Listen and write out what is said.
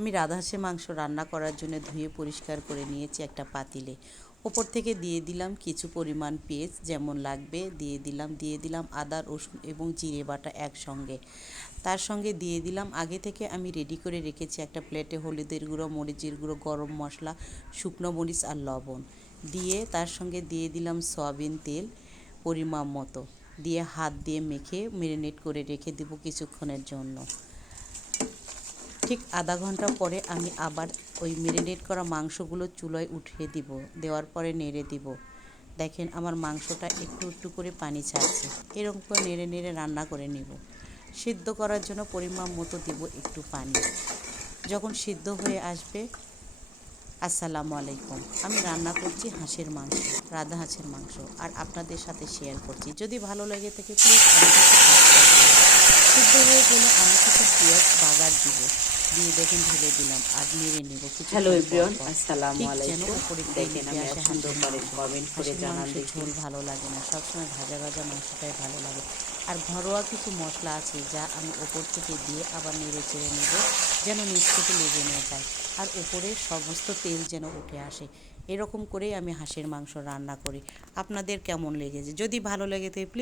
আমি রাজহাঁসের মাংস রান্না করার জন্য ধুয়ে পরিষ্কার করে নিয়েছি একটা পাতিলে। ওপর থেকে দিয়ে দিলাম কিছু পরিমাণ পেঁয়াজ যেমন লাগবে দিয়ে দিলাম আদা রসুন এবং জিরে বাটা একসঙ্গে। তার সঙ্গে দিয়ে দিলাম আগে থেকে আমি রেডি করে রেখেছি একটা প্লেটে হলুদের গুঁড়ো, মরিচের গুঁড়ো, গরম মশলা, শুকনো মরিচ আর লবণ দিয়ে তার সঙ্গে দিয়ে দিলাম সয়াবিন তেল পরিমাণ মতো দিয়ে হাত দিয়ে মেখে ম্যারিনেট করে রেখে দেবো কিছুক্ষণের জন্য। ঠিক আধা ঘন্টা পরে আমি আবার ওই ম্যারিনেট করা মাংসগুলো চুলায় উঠিয়ে দিব, দেওয়ার পরে নেড়ে দিব। দেখেন আমার মাংসটা একটু একটু করে পানি ছাড়ছে, এরকম করে নেড়ে নেড়ে রান্না করে নেব। সিদ্ধ করার জন্য পরিমাণ মতো দিব একটু পানি। যখন সিদ্ধ হয়ে আসবে, আসসালামু আলাইকুম, আমি রান্না করছি হাঁসের মাংস, রাধা হাঁসের মাংস, আর আপনাদের সাথে শেয়ার করছি। যদি ভালো লেগে থাকে প্লিজ আমাকে একটু সাবস্ক্রাইব করুন। সিদ্ধ হয়ে গেলে আমি কিছু পেঁয়াজ বাগার দিব, দিয়ে দেখেন ঢেলে দিলাম আর নেড়ে নেব কিছু। হ্যালো এভরিওয়ান, আসসালামু ঠিক যেন আলাইকুম। উপরে দেখেন আমি আসে সুন্দর হাঁসের করে মাংস। কমেন্ট করে হাঁসের জানান মাংসের দেখি। ঝোল ভালো লাগে না, সবসময় ভাজা ভাজা মাংসটাই ভালো লাগে। আর ঘরোয়া কিছু মশলা আছে যা আমি ওপর থেকে দিয়ে আবার নেড়ে চেড়ে নেব যেন নিচ থেকে লেগে না যায়, আর উপরে সমস্ত তেল যেন উঠে আসে। এরকম করেই আমি হাঁসের মাংস রান্না করি। আপনাদের কেমন লেগেছে? যদি ভালো লেগে থাকে প্লিজ